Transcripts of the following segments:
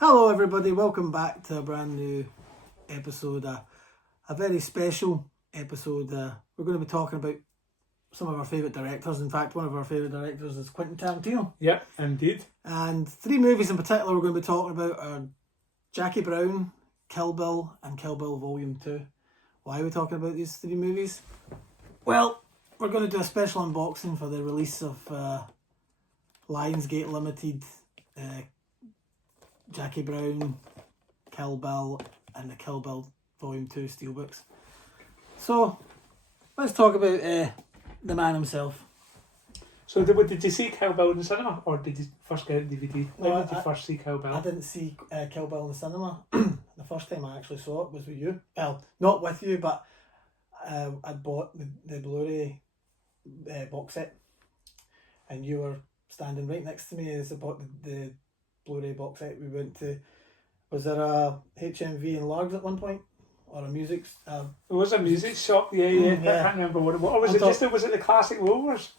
Hello everybody, welcome back to a brand new episode, a very special episode. We're going to be talking about some of our favourite directors. In fact, one of our favourite directors is Quentin Tarantino. Yeah, indeed. And three movies in particular we're going to be talking about are Jackie Brown, Kill Bill and Kill Bill Volume 2. Why are we talking about these three movies? Well, we're going to do a special unboxing for the release of Lionsgate Limited Jackie Brown, Kill Bill and the Kill Bill Volume 2 steelbooks. So, let's talk about the man himself. So did you see Kill Bill in the cinema, or did you first get it on DVD? When did you first see Kill Bill? I didn't see Kill Bill in the cinema. The first time I actually saw it was with you. Well, not with you, but I bought the Blu-ray box set, and you were standing right next to me as I bought the Blu-ray box set. We went to, was there a HMV in Largs at one point, or a music? It was a music shop. Yeah. I can't remember what it was. Or was it the Classic Rovers?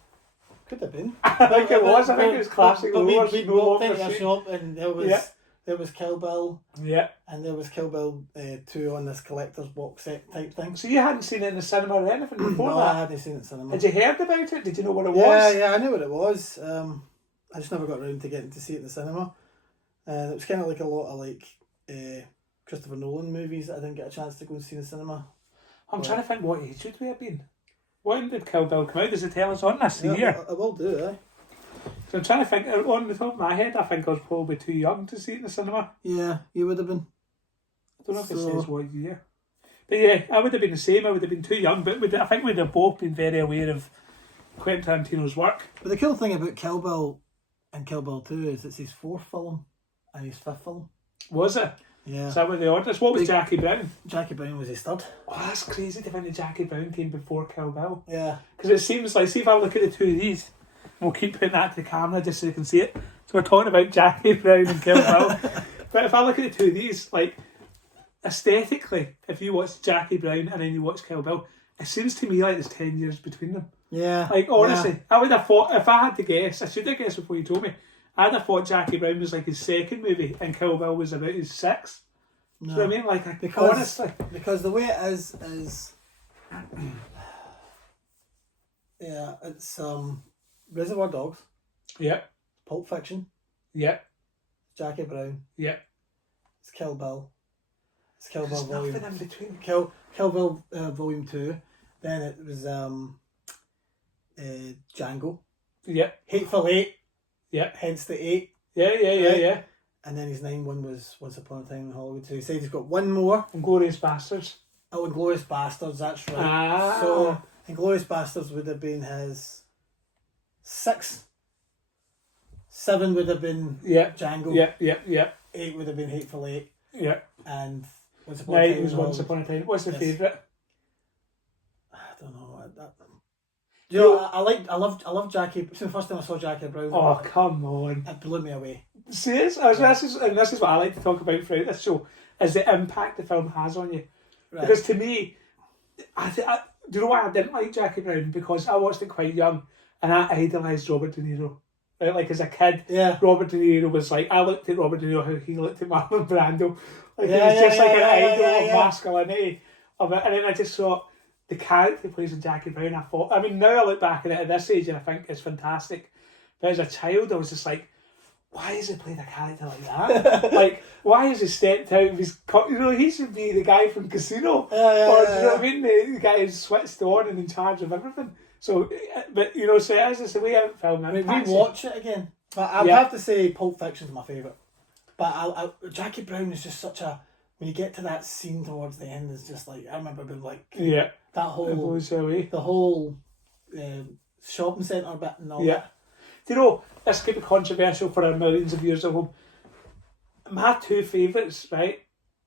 Could have been. I think it was. I think it was Classic Rovers. We walked into a shop and there was Kill Bill. Yeah. And there was Kill Bill 2 on this collector's box set type thing. So you hadn't seen it in the cinema or anything before No, that? I hadn't seen it in the cinema. Had you heard about it? Did you know what it was? Yeah, I knew what it was. I just never got around to getting to see it in the cinema. It was kind of like a lot of Christopher Nolan movies that I didn't get a chance to go and see in the cinema. I'm trying to think what age would we have been. When did Kill Bill come out? Does it tell us on this year? I will do, So I'm trying to think, on the top of my head, I think I was probably too young to see it in the cinema. Yeah, you would have been. I don't know if it says what year. But yeah, I would have been the same. I would have been too young, but I think we'd have both been very aware of Quentin Tarantino's work. But the cool thing about Kill Bill and Kill Bill 2 is it's his fourth film and his fifth film. Was it? Yeah. Is that what the order is? What was Jackie Brown? Jackie Brown was his third. Oh, that's crazy to think that Jackie Brown came before Kill Bill. Yeah. Because it seems like, see if I look at the two of these, we'll keep putting that to the camera just so you can see it. So we're talking about Jackie Brown and Kill Bill. But if I look at the two of these, like, aesthetically, if you watch Jackie Brown and then you watch Kill Bill, it seems to me like there's 10 years between them. Yeah. Like, honestly, I would have thought, if I had to guess, I should have guessed before you told me, I'd have thought Jackie Brown was like his second movie and Kill Bill was about his sixth. No. Do you know what I mean? Like, honestly. Because the way it is yeah, it's Reservoir Dogs. Yeah. Pulp Fiction. Yeah. Jackie Brown. Yeah. It's Kill Bill. It's Kill Bill There's Volume. nothing in between. Kill Bill Volume 2. Then it was Django. Yeah. Hateful Eight. Yeah. Hence the 8. Yeah. And then his 9th one was Once Upon a Time in Hollywood. So he said he's got one more. Inglourious Bastards. Oh, Inglourious Bastards, that's right. Ah. So Inglourious Bastards would have been his 6th. 7 would have been Django. Yeah. 8 would have been Hateful Eight. Yeah. And Once Upon a Time. 9 was Once Upon a Time. What's the favourite? I don't know. You know, I love Jackie. Since the first time I saw Jackie Brown. Oh, come on. It blew me away. See, this is what I like to talk about throughout this show, is the impact the film has on you. Right. Because to me, do you know why I didn't like Jackie Brown? Because I watched it quite young and I idolised Robert De Niro. Right? Like as a kid, Robert De Niro was like, I looked at Robert De Niro how he looked at Marlon Brando. Like he was just like an idol of masculinity of it. And then I just thought, the character he plays in Jackie Brown, I mean, now I look back at it at this age and I think it's fantastic. But as a child, I was just like, why has he played a character like that? Like, why has he stepped out of his... he should be the guy from Casino. Do you know what I mean? The guy who's switched on and in charge of everything. So, but, so it's the way I film it. We watch it again. But I would have to say Pulp Fiction's my favourite. But Jackie Brown is just such a... When you get to that scene towards the end, it's just like... I remember being like... Yeah. That whole... It blows away. The whole shopping centre bit and all that. Do you know, this could be controversial for our millions of viewers at home. My two favourites, right,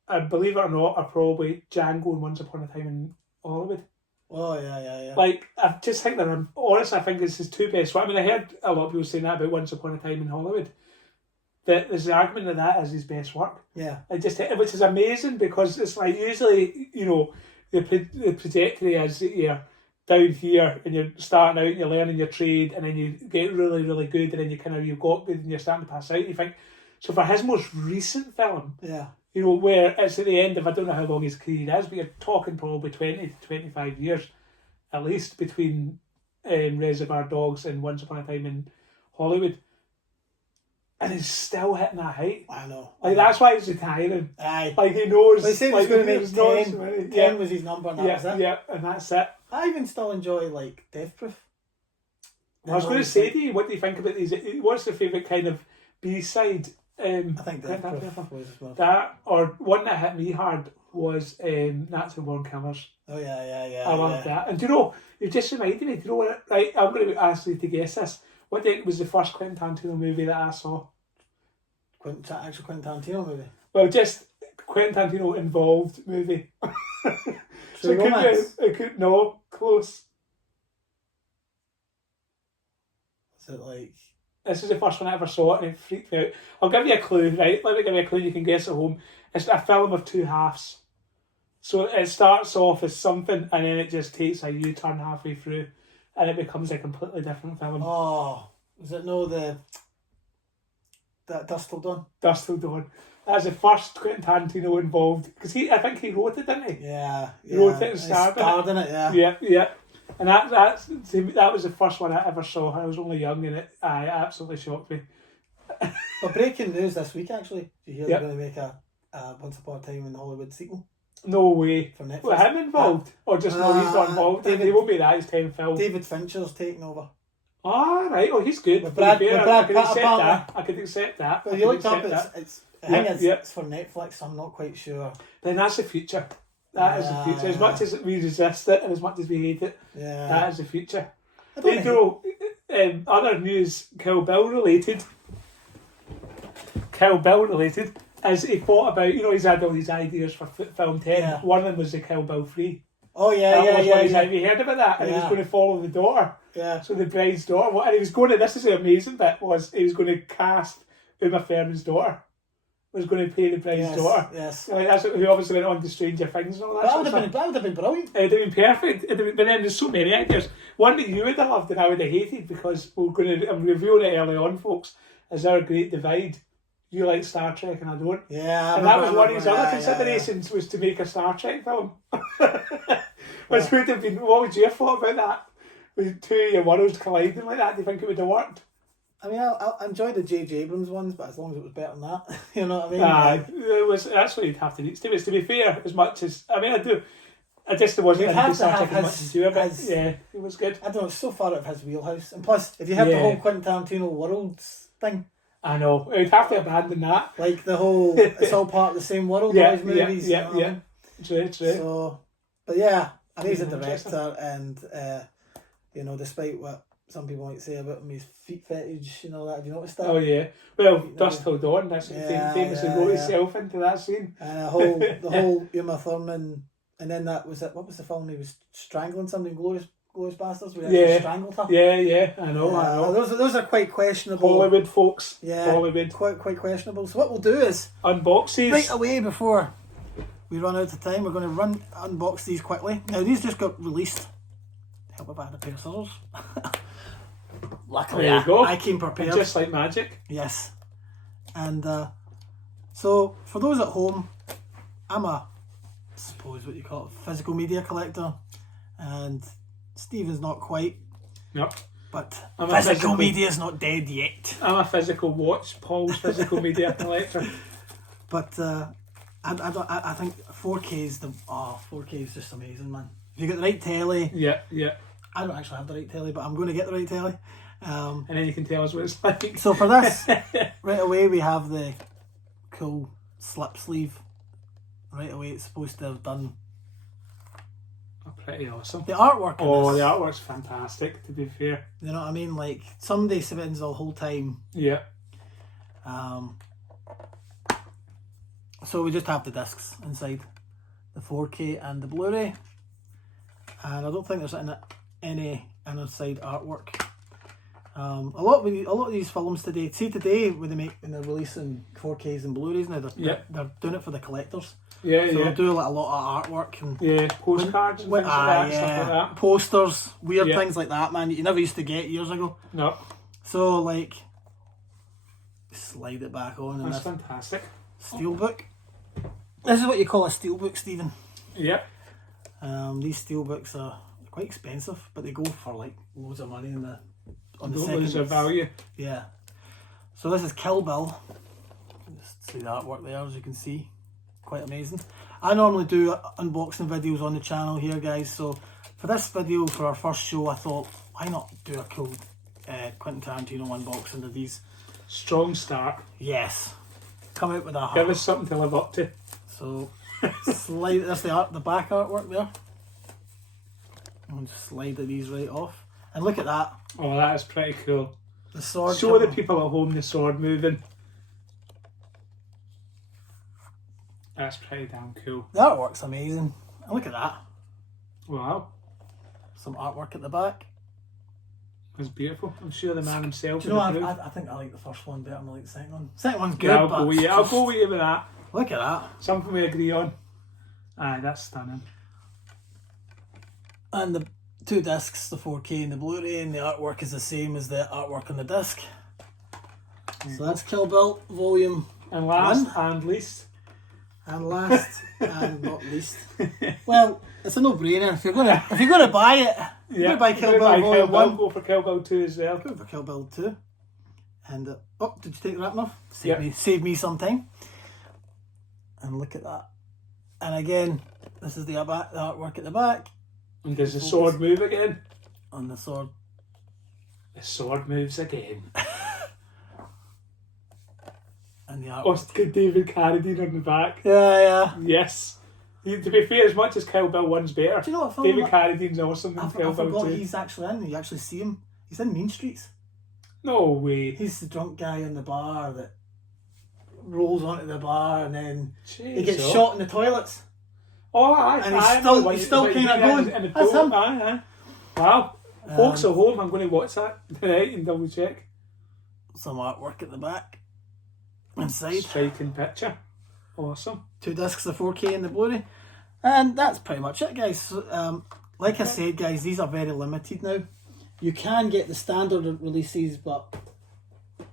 and believe it or not, are probably Django and Once Upon a Time in Hollywood. Oh, yeah. Like, I just think that, honestly, I think it's his two best. I mean, I heard a lot of people saying that about Once Upon a Time in Hollywood. That there's the argument that is his best work. Yeah. Which is amazing because it's like, usually, the trajectory is that you're down here and you're starting out and you're learning your trade and then you get really, really good and then you got good and you're starting to pass out. You think, So for his most recent film, Yeah. you know, where it's at the end of, I don't know how long his career is, but you're talking probably 20 to 25 years at least between Reservoir Dogs and Once Upon a Time in Hollywood. And he's still hitting that height. I know. Like, that's why he's retiring. Aye. Like, he knows. Well, he said he was like, going to make knows 10. so many. 10 was his number and that was it. Yeah, and that's it. I even still enjoy, like, Death Proof. I was going to say to you, what do you think about these? What's your favourite kind of B-side? I think Death Proof was as well. That, or one that hit me hard was Natural Born Killers. Oh, yeah. I love that. And do you know, you've just reminded me, do you know what, right, I'm going to ask you to guess this. What was the first Quentin Tarantino movie that I saw? Actual Quentin Tarantino movie? Well, just Quentin Tarantino involved movie. So it could, no, close. Is it like... This is the first one I ever saw and it freaked me out. I'll give you a clue, right? Let me give you a clue, you can guess at home. It's a film of two halves. So it starts off as something and then it just takes a U-turn halfway through and it becomes a completely different film. Oh, is it that Dusk Till Dawn? Dusk Till Dawn. That's the first Quentin Tarantino involved. Because I think he wrote it, didn't he? Yeah. He wrote it and starred in it, yeah. Yeah. And that was the first one I ever saw. I was only young and it absolutely shocked me. Well, breaking news this week, actually. Did you hear they're going to make a Once Upon a Time in Hollywood sequel? No way. For Netflix. Well, him involved? Or just no, he's not involved? He won't be that, he's 10 film. David Fincher's taking over. Ah, right. Oh, he's good. With Brad I could Pitt, accept that. I could accept that. Well, you looked up, it's for Netflix, I'm not quite sure. Then that's the future. That is the future. As much as we resist it and as much as we hate it, that is the future. Other news, Kill Bill related, as he thought about, you know, he's had all these ideas for film 10. Yeah. One of them was the Kill Bill 3. Oh, yeah. Have you heard about that? And he was going to follow the daughter. Yeah. So the bride's daughter. And he was going to, this is the amazing bit, was he was going to cast Uma Thurman's daughter. Was going to play the bride's daughter. Yes. Like, that's who obviously went on to Stranger Things and all that. That would have been brilliant. It would have been perfect. But then there's so many ideas. One that you would have loved and I would have hated because I'm reviewing it early on, folks, is our great divide. You like Star Trek and I don't. Yeah. And that was one of his other considerations was to make a Star Trek film. Which would have been, what would you have thought about that? With two of your worlds colliding like that, do you think it would have worked? I mean, I enjoyed the J.J. Abrams ones, but as long as it was better than that, you know what I mean? That's what you'd have to do. To be fair, as much as, I mean, I just wasn't into Star Trek as much as you, but yeah, it was good. I don't know, it's so far out of his wheelhouse. And plus, if you have the whole Quentin Tarantino worlds thing, I know, we'd have to abandon that. Like the whole, it's all part of the same world, all his movies. Yeah. True. So, but yeah, I mean, he's a director, and you know, despite what some people might say about him, his feet fetish, you know, that, have you noticed that? Oh yeah. Well, Dusk Till Dawn, that's famously wrote himself into that scene. And the whole Uma Thurman, and then that was it. What was the film? He was strangling something, Glorious Bastards. Where he strangled her. Yeah. I know. Those are quite questionable. Hollywood folks. Yeah. Hollywood. Quite questionable. So what we'll do is unbox these right away before we run out of time. We're going to unbox these quickly. Now these just got released. Help if I had a pair of scissors. Luckily, there you go. I came prepared. Just like magic. Yes. And so, for those at home, I'm I suppose what you call it, physical media collector. And Stephen's not quite. Nope. But physical media is not dead yet. I'm a physical watch, Paul's physical media collector. But I think 4K is 4K is just amazing, man. If you get the right telly. Yeah. I don't actually have the right telly, but I'm going to get the right telly. And then you can tell us what it's like. So for this, right away we have the cool slip sleeve. Right away it's supposed to have done. Oh, pretty awesome. The artwork. The artwork's fantastic, to be fair. You know what I mean? Like, somebody spends the whole time. Yeah. So we just have the discs inside, the 4K and the Blu-ray. And I don't think there's any inside artwork. A lot of these films today, when they're releasing 4Ks and Blu-rays now, they're doing it for the collectors. Yeah, so they do like a lot of artwork and postcards and things like that, stuff like that. Posters, weird things like that, man. That you never used to get years ago. No. So like, slide it back on. And That's fantastic. Steelbook. This is what you call a steelbook, Stephen. Yep. These steelbooks are quite expensive, but they go for like loads of money on the Don't lose their value. Yeah. So this is Kill Bill. Just see the artwork there, as you can see. Quite amazing. I normally do unboxing videos on the channel here, guys. So for this video, for our first show, I thought, why not do a cool Quentin Tarantino unboxing of these? Strong start. Yes. Come out with a Give us something to live up to. So slide. That's the back artwork there. And just slide these right off. And look at that. Oh, that is pretty cool. The sword. Show the people at home the sword moving. That's pretty damn cool. The artwork's amazing. And look at that. Wow. Some artwork at the back. That's beautiful. I'm sure the man himself. Do you know, I think I like the first one better than I like the second one. Second one's good, Yeah, I'll but go with you. I'll go with you with that. look at that. Something we agree on. Aye, that's stunning. And the two discs, the 4K and the Blu-ray, and the artwork is the same as the artwork on the disc. So that's Kill Bill Volume And last 1. and least. And last and not least. Well, it's a no-brainer. If you're gonna buy it, you're gonna buy Kill Bill Volume 1. Go for Kill Bill 2 as well. Go for Kill Bill 2. And oh, did you take the wrapping off? Yep. Save me some time. And look at that. And again, this is the artwork at the back. And does the sword move again? On the sword. The sword moves again. And the Oh, artwork. it's got David Carradine on the back. Yeah. Yes. To be fair, as much as Kill Bill 1's better, Do you know what film? David Carradine's awesome I in Kill Bill forgot 2. he's actually in. You actually see him. He's in Mean Streets. No way. He's the drunk guy in the bar that rolls onto the bar and then Jeez, he gets oh. shot in the toilets. Oh, aye, And aye, he's still kind of going. in the That's pool. him. Aye. Wow. Folks at home, I'm going to watch that tonight and double check. Some artwork at the back. Inside. Striking picture. Awesome. Two discs, the 4K and the Blu-ray. And that's pretty much it, guys. Like I said, guys, these are very limited now. You can get the standard releases, but they're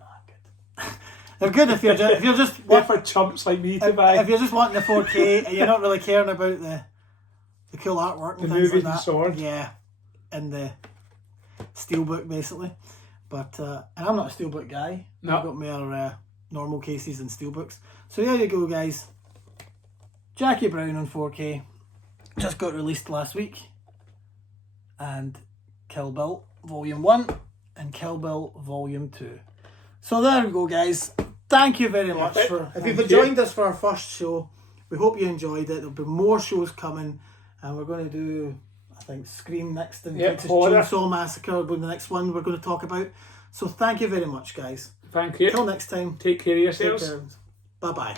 not good. They're good if you're just They're for chumps like me to buy. if you're just wanting the 4K and you're not really caring about the cool artwork and The things movies like and that. sword. Yeah, and the steelbook basically. But and I'm not a steelbook guy. No. I've got more normal cases and steelbooks. So there you go, guys. Jackie Brown on 4K just got released last week, and Kill Bill Volume 1 and Kill Bill Volume 2. So there we go, guys. Thank you very much for if you've joined us for our first show. We hope you enjoyed it. There'll be more shows coming, and we're going to do, I think, Scream next and Texas Chainsaw Massacre will be the next one we're going to talk about. So thank you very much, guys. Thank you. Till next time. Take care of yourselves. Bye bye.